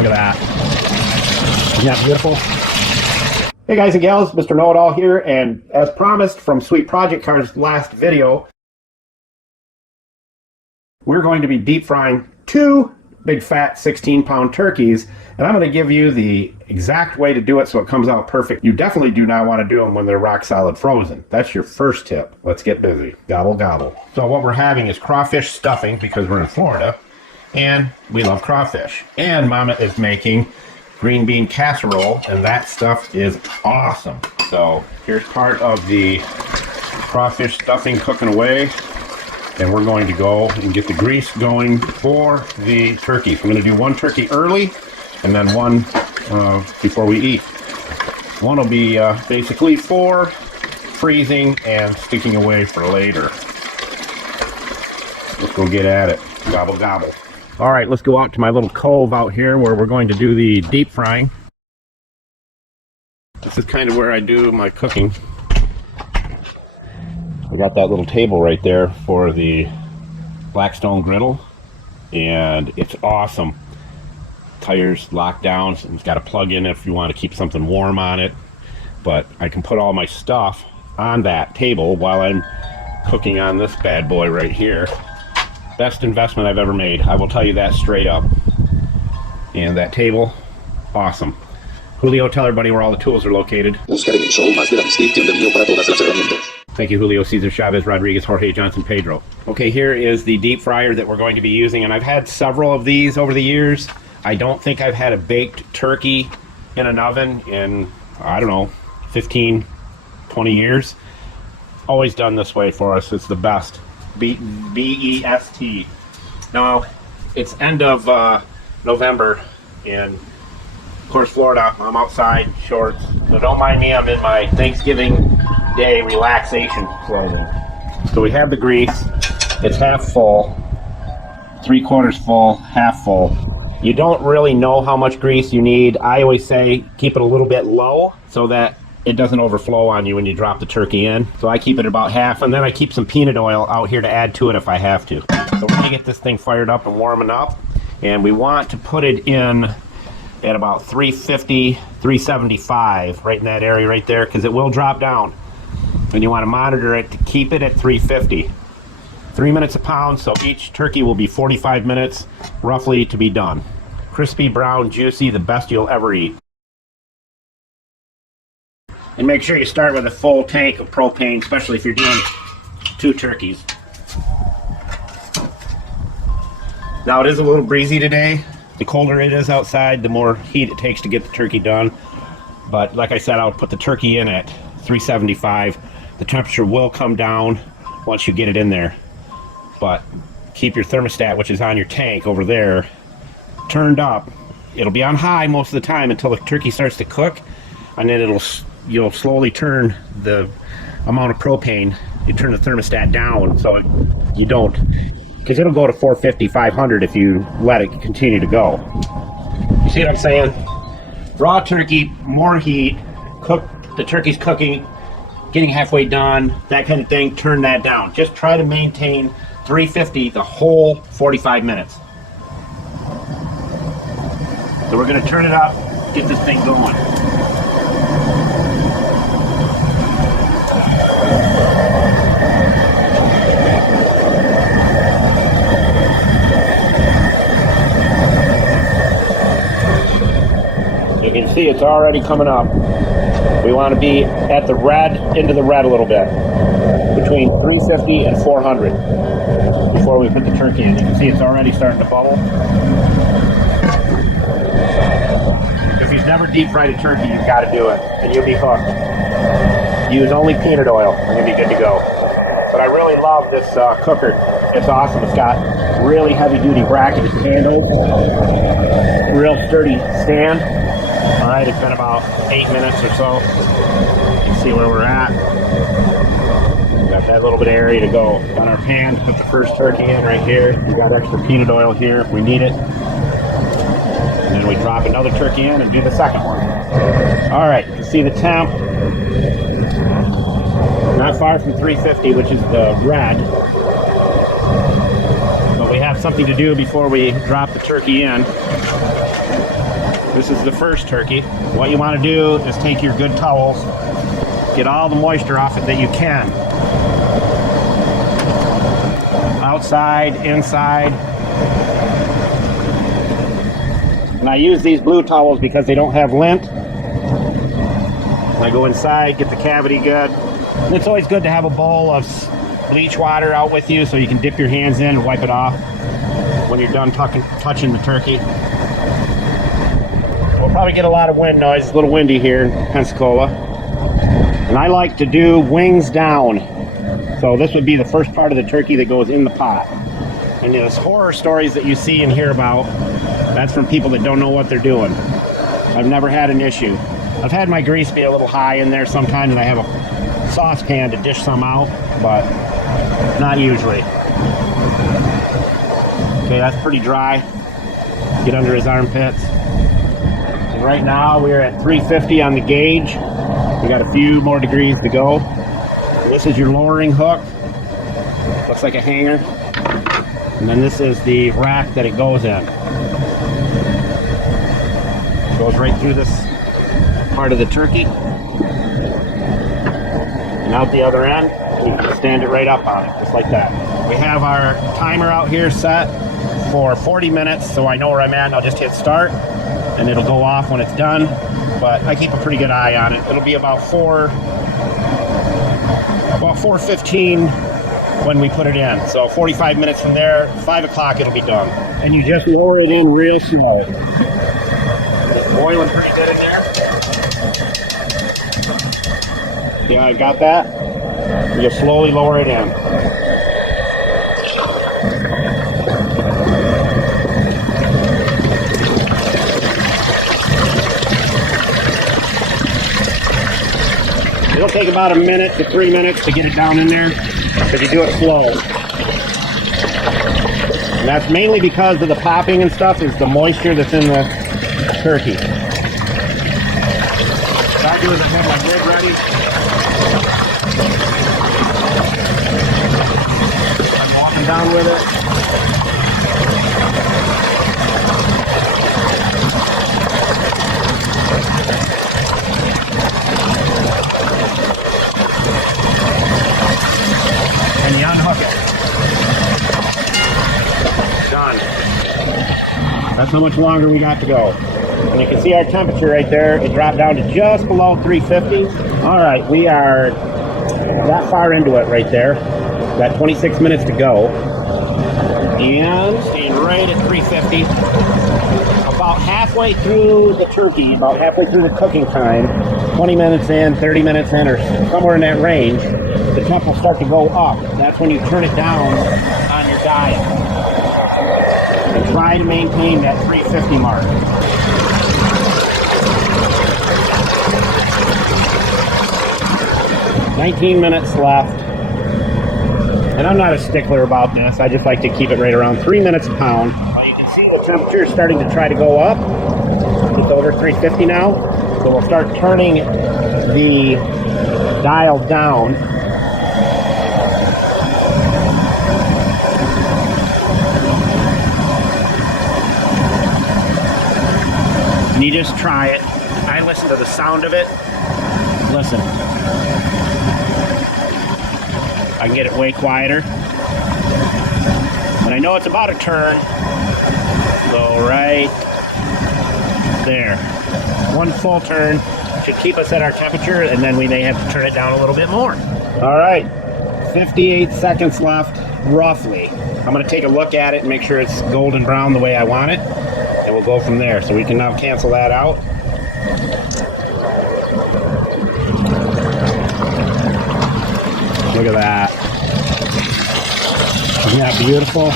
Look at that. Isn't that beautiful? Hey guys and gals, Mr. Know-It-All here, and as promised from Sweet Project Car's last video, we're going to be deep frying 2 big fat 16-pound turkeys, and I'm going to give you the exact way to do it so it comes out perfect. You definitely do not want to do them when they're rock solid frozen. That's your first tip. Let's get busy. Gobble gobble. So what we're having is crawfish stuffing because we're in Florida and we love crawfish. And Mama is making green bean casserole, and that stuff is awesome. So here's part of the crawfish stuffing cooking away. And we're going to go and get the grease going for the turkeys. We're going to do 1 turkey early and then 1 before we eat. 1 will be basically for freezing and sticking away for later. Let's go get at it. Gobble gobble. All right, let's go out to my little cove out here where we're going to do the deep frying. This is kind of where I do my cooking. I got that little table right there for the Blackstone griddle, and it's awesome. Tires locked down, so it's got a plug in if you want to keep something warm on it. But I can put all my stuff on that table while I'm cooking on this bad boy right here. Best investment I've ever made, I will tell you that straight up. And that table, awesome. Julio, tell everybody where all the tools are located. Thank you, Julio, Cesar, Chavez, Rodriguez, Jorge, Johnson, Pedro. Okay, here is the deep fryer that we're going to be using, and I've had several of these over the years. I don't think I've had a baked turkey in an oven in, I don't know, 15, 20 years. Always done this way for us. It's the best. B-E-S-T. No, it's end of November, and of course, Florida, I'm outside, shorts. So don't mind me, I'm in my Thanksgiving Day relaxation clothing. So we have the grease. It's half full, 3/4 full, half full. You don't really know how much grease you need. I always say keep it a little bit low so that it doesn't overflow on you when you drop the turkey in. So I keep it about half, and then I keep some peanut oil out here to add to it if I have to. So we're gonna get this thing fired up and warming up, and we want to put it in at about 350, 375, right in that area right there, because it will drop down. And you want to monitor it to keep it at 350. 3 minutes a pound, so each turkey will be 45 minutes roughly to be done. Crispy, brown, juicy, the best you'll ever eat. And make sure you start with a full tank of propane, especially if you're doing 2 turkeys. Now it is a little breezy today. The colder it is outside, the more heat it takes to get the turkey done. But like I said, I'll put the turkey in at 375. The temperature will come down once you get it in there. But keep your thermostat, which is on your tank over there, turned up. It'll be on high most of the time until the turkey starts to cook, and then you'll slowly turn the amount of propane. You turn the thermostat down so you don't, because it'll go to 450, 500 if you let it continue to go. You see what I'm saying? Raw turkey, more heat, cook, the turkey's cooking, getting halfway done, that kind of thing, turn that down. Just try to maintain 350 the whole 45 minutes. So we're gonna turn it up, get this thing going. You can see it's already coming up. We want to be at the red, into the red a little bit, between 350 and 400 before we put the turkey in. You can see it's already starting to bubble. If you've never deep fried a turkey, you've got to do it, and you'll be hooked. Use only peanut oil, and you'll be good to go. But I really love this cooker. It's awesome. It's got really heavy-duty bracket handles, real sturdy stand. All right, it's been about 8 minutes or so. You can see where we're at. Got that little bit of area to go on our pan to put the first turkey in right here. We got extra peanut oil here if we need it. And then we drop another turkey in and do the second one. All right, you can see the temp. Not far from 350, which is the red. But we have something to do before we drop the turkey in. This is the first turkey. What you want to do is take your good towels, get all the moisture off it that you can. Outside, inside. And I use these blue towels because they don't have lint. And I go inside, get the cavity good. And it's always good to have a bowl of bleach water out with you so you can dip your hands in and wipe it off when you're done touching the turkey. We'll probably get a lot of wind noise. It's a little windy here in Pensacola. And I like to do wings down. So this would be the first part of the turkey that goes in the pot. And those horror stories that you see and hear about, that's from people that don't know what they're doing. I've never had an issue. I've had my grease be a little high in there sometimes, and I have a saucepan to dish some out, but not usually. Okay, that's pretty dry. Get under his armpits. And right now we're at 350 on the gauge. We got a few more degrees to go. This is your lowering hook. Looks like a hanger. And then this is the rack that it goes in. It goes right through this part of the turkey. And out the other end, you can stand it right up on it, just like that. We have our timer out here set for 40 minutes, so I know where I'm at, and I'll just hit start, and it'll go off when it's done. But I keep a pretty good eye on it. It'll be about 4:15 when we put it in. So 45 minutes from there, 5 o'clock it'll be done. And you just lower it in real slow. It's boiling pretty good in there. Yeah, I got that. You just slowly lower it in. It'll take about a minute to 3 minutes to get it down in there, because you do it slow. And that's mainly because of the popping and stuff, is the moisture that's in the turkey. What I do is I have my rig ready. I'm walking down with it. And you unhook it. Done. That's how much longer we got to go. And you can see our temperature right there. It dropped down to just below 350. All right, we are that far into it right there. Got 26 minutes to go. And staying right at 350. About halfway through the turkey, about halfway through the cooking time, 20 minutes in, 30 minutes in, or somewhere in that range, the temp will start to go up. That's when you turn it down on your dial. And try to maintain that 350 mark. $19 minutes left. And I'm not a stickler about this. I just like to keep it right around 3 minutes a pound. Well, you can see the temperature is starting to try to go up. It's over 350 now. So we'll start turning the dial down. And you just try it. I listen to the sound of it. Listen. I can get it way quieter. And I know it's about a turn. So right there. One full turn should keep us at our temperature, and then we may have to turn it down a little bit more. All right, 58 seconds left, roughly. I'm gonna take a look at it and make sure it's golden brown the way I want it, and we'll go from there. So we can now cancel that out. Look at that. Isn't that beautiful?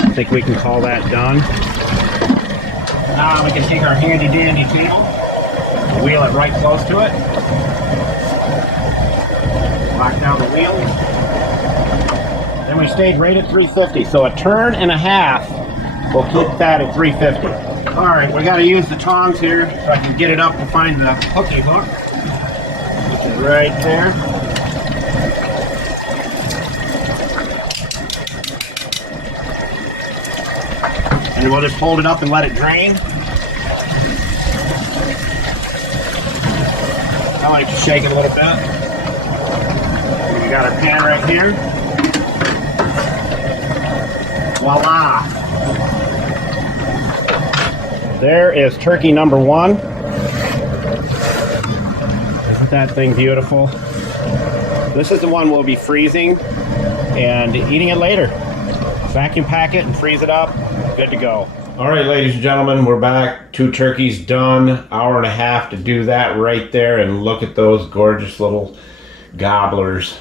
I think we can call that done. Now we can take our handy dandy table, wheel it right close to it, lock down the wheel. Then we stayed right at 350, so a turn and a half will keep that at 350. All right, we got to use the tongs here so I can get it up to find the hooky hook, which is right there. And we'll just hold it up and let it drain. I like to shake it a little bit. We got our pan right here. Voila! There is turkey number 1. Isn't that thing beautiful? This is the one we'll be freezing and eating it later. Vacuum pack it and freeze it up. Good to go. All right, ladies and gentlemen, we're back. 2 turkeys done. Hour and a half to do that right there, and look at those gorgeous little gobblers.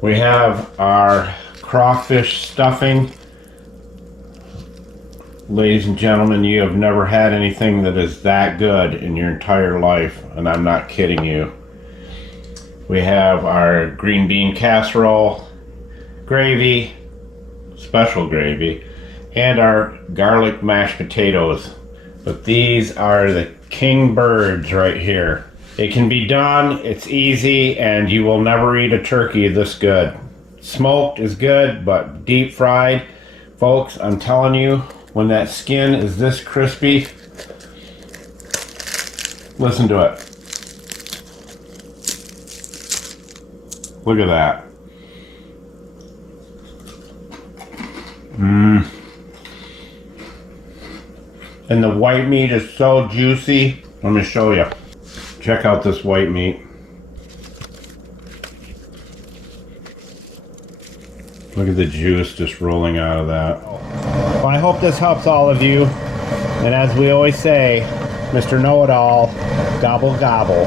We have our crawfish stuffing. Ladies and gentlemen, you have never had anything that is that good in your entire life, and I'm not kidding you. We have our green bean casserole, gravy, special gravy, and our garlic mashed potatoes. But these are the king birds right here. It can be done, it's easy, and you will never eat a turkey this good. Smoked is good, but deep fried, folks, I'm telling you, when that skin is this crispy, listen to it. Look at that. Mmm. And the white meat is so juicy. Let me show you. Check out this white meat. Look at the juice just rolling out of that. Well, I hope this helps all of you. And as we always say, Mr. Know-It-All, gobble gobble.